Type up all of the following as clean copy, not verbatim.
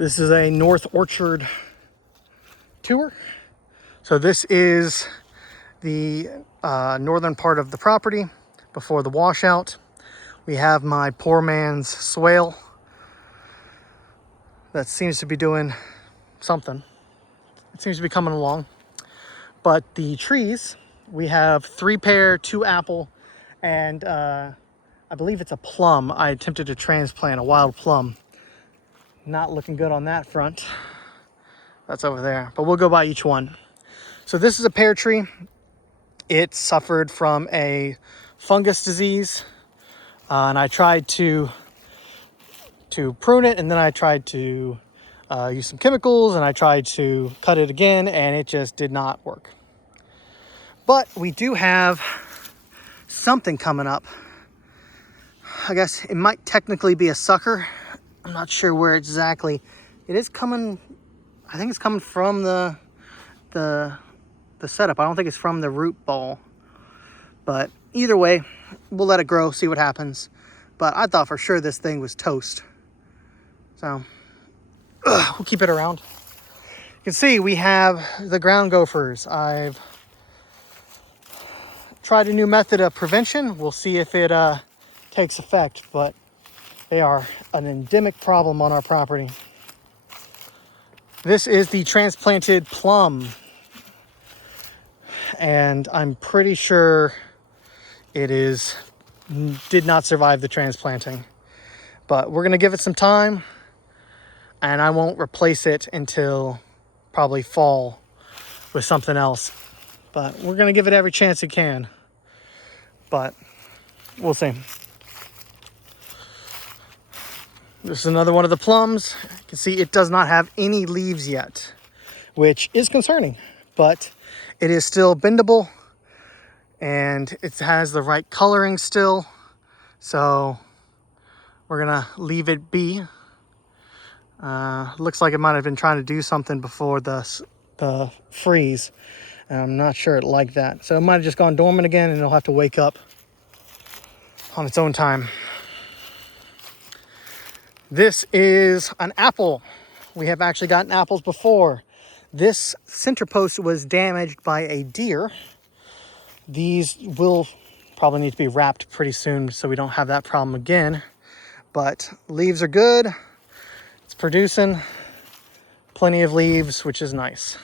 This is a North Orchard tour. So this is the northern part of the property before the washout. We have my poor man's swale that seems to be doing something. It seems to be coming along. But the trees, we have 3 pear, 2 apple, and I believe it's a plum. I attempted to transplant a wild plum. Not looking good on that front. That's over there, but we'll go by each one. So this is a pear tree. It suffered from a fungus disease, and I tried to prune it, and then I tried to use some chemicals, and I tried to cut it again, and it just did not work. But we do have something coming up. I guess it might technically be a sucker. I'm not sure where exactly. It is coming. I think it's coming from the setup. I don't think it's from the root ball. But either way, we'll let it grow, see what happens. But I thought for sure this thing was toast. So we'll keep it around. You can see we have the ground gophers. I've tried a new method of prevention. We'll see if it takes effect, but they are an endemic problem on our property. This is the transplanted plum, and I'm pretty sure it did not survive the transplanting, but we're gonna give it some time, and I won't replace it until probably fall with something else, but we're gonna give it every chance it can, but we'll see. This is another one of the plums. You can see it does not have any leaves yet, which is concerning, but it is still bendable and it has the right coloring still. So we're gonna leave it be. Looks like it might have been trying to do something before the freeze. And I'm not sure it liked that. So it might have just gone dormant again and it'll have to wake up on its own time. This is an apple. We have actually gotten apples before. This center post was damaged by a deer. These will probably need to be wrapped pretty soon so we don't have that problem again. But leaves are good. It's producing plenty of leaves, which is nice.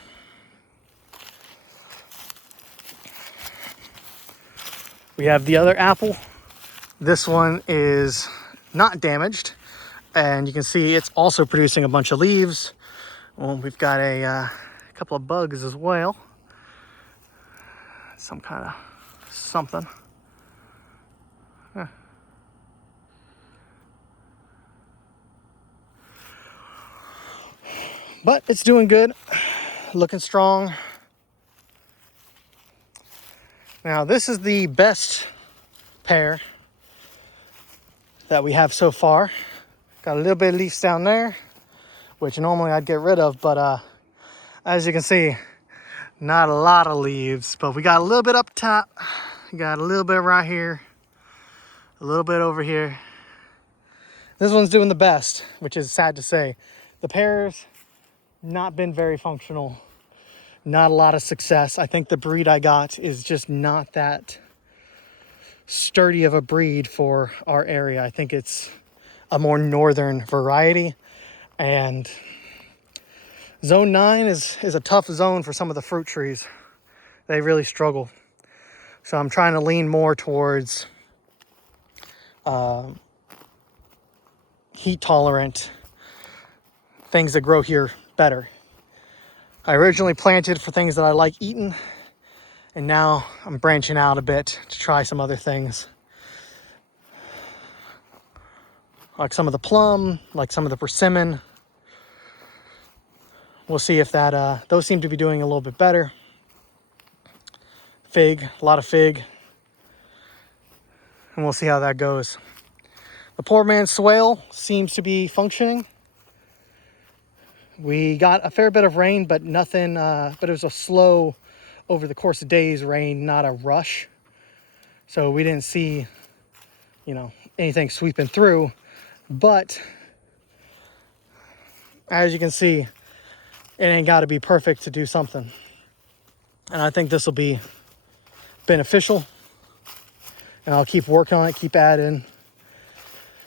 We have the other apple. This one is not damaged. And you can see it's also producing a bunch of leaves. Well, we've got a couple of bugs as well. Some kind of something. Yeah. But it's doing good, looking strong. Now this is the best pear that we have so far. Got a little bit of leaves down there, which normally I'd get rid of, but as you can see, not a lot of leaves, but we got a little bit up top. We got a little bit right here, a little bit over here. This one's doing the best, which is sad to say. The pears, not been very functional. Not a lot of success. I think the breed I got is just not that sturdy of a breed for our area. I think it's a more northern variety, and zone 9 is a tough zone for some of the fruit trees. They really struggle. So I'm trying to lean more towards heat tolerant things that grow here better. I originally planted for things that I like eating, and now I'm branching out a bit to try some other things. Like some of the plum, like some of the persimmon. We'll see if that, those seem to be doing a little bit better. Fig, a lot of fig. And we'll see how that goes. The poor man's swale seems to be functioning. We got a fair bit of rain, but nothing, but it was a slow, over the course of days rain, not a rush. So we didn't see, anything sweeping through. But as you can see, it ain't got to be perfect to do something. And I think this will be beneficial. And I'll keep working on it, keep adding,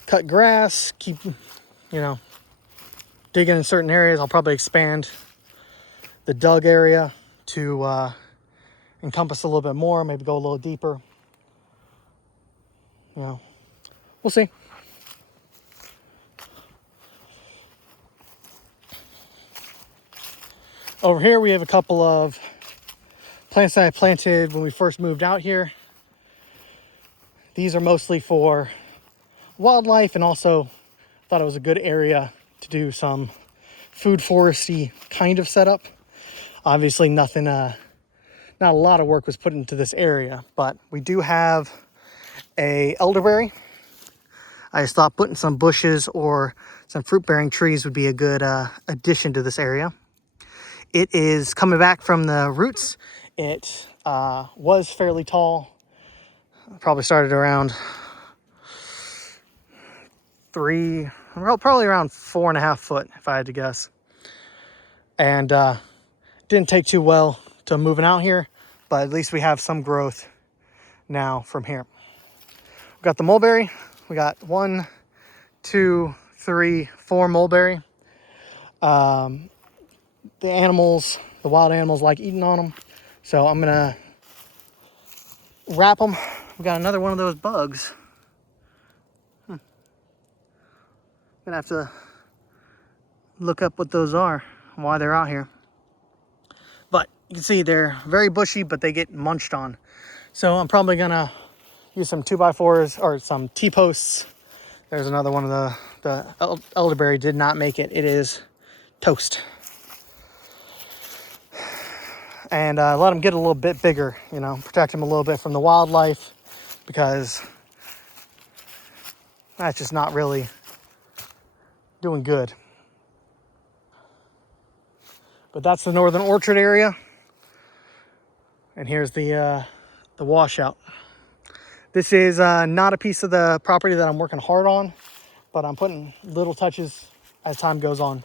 cut grass, keep, digging in certain areas. I'll probably expand the dug area to encompass a little bit more, maybe go a little deeper. We'll see. Over here we have a couple of plants that I planted when we first moved out here. These are mostly for wildlife, and also thought it was a good area to do some food foresty kind of setup. Obviously nothing, not a lot of work was put into this area, but we do have a elderberry. I just thought putting some bushes or some fruit-bearing trees would be a good addition to this area. It is coming back from the roots. It was fairly tall. Probably started around probably around 4.5 foot, if I had to guess. And didn't take too well to moving out here, but at least we have some growth now from here. We got the mulberry. We got 1, 2, 3, 4 mulberry. The animals, the wild animals like eating on them. So I'm gonna wrap them. We got another one of those bugs. Gonna have to look up what those are and why they're out here. But you can see they're very bushy, but they get munched on. So I'm probably gonna use some 2x4s or some T-posts. There's another one of the elderberry did not make it. It is toast. And let them get a little bit bigger, protect them a little bit from the wildlife, because that's just not really doing good. But that's the northern orchard area. And here's the washout. This is not a piece of the property that I'm working hard on, but I'm putting little touches as time goes on.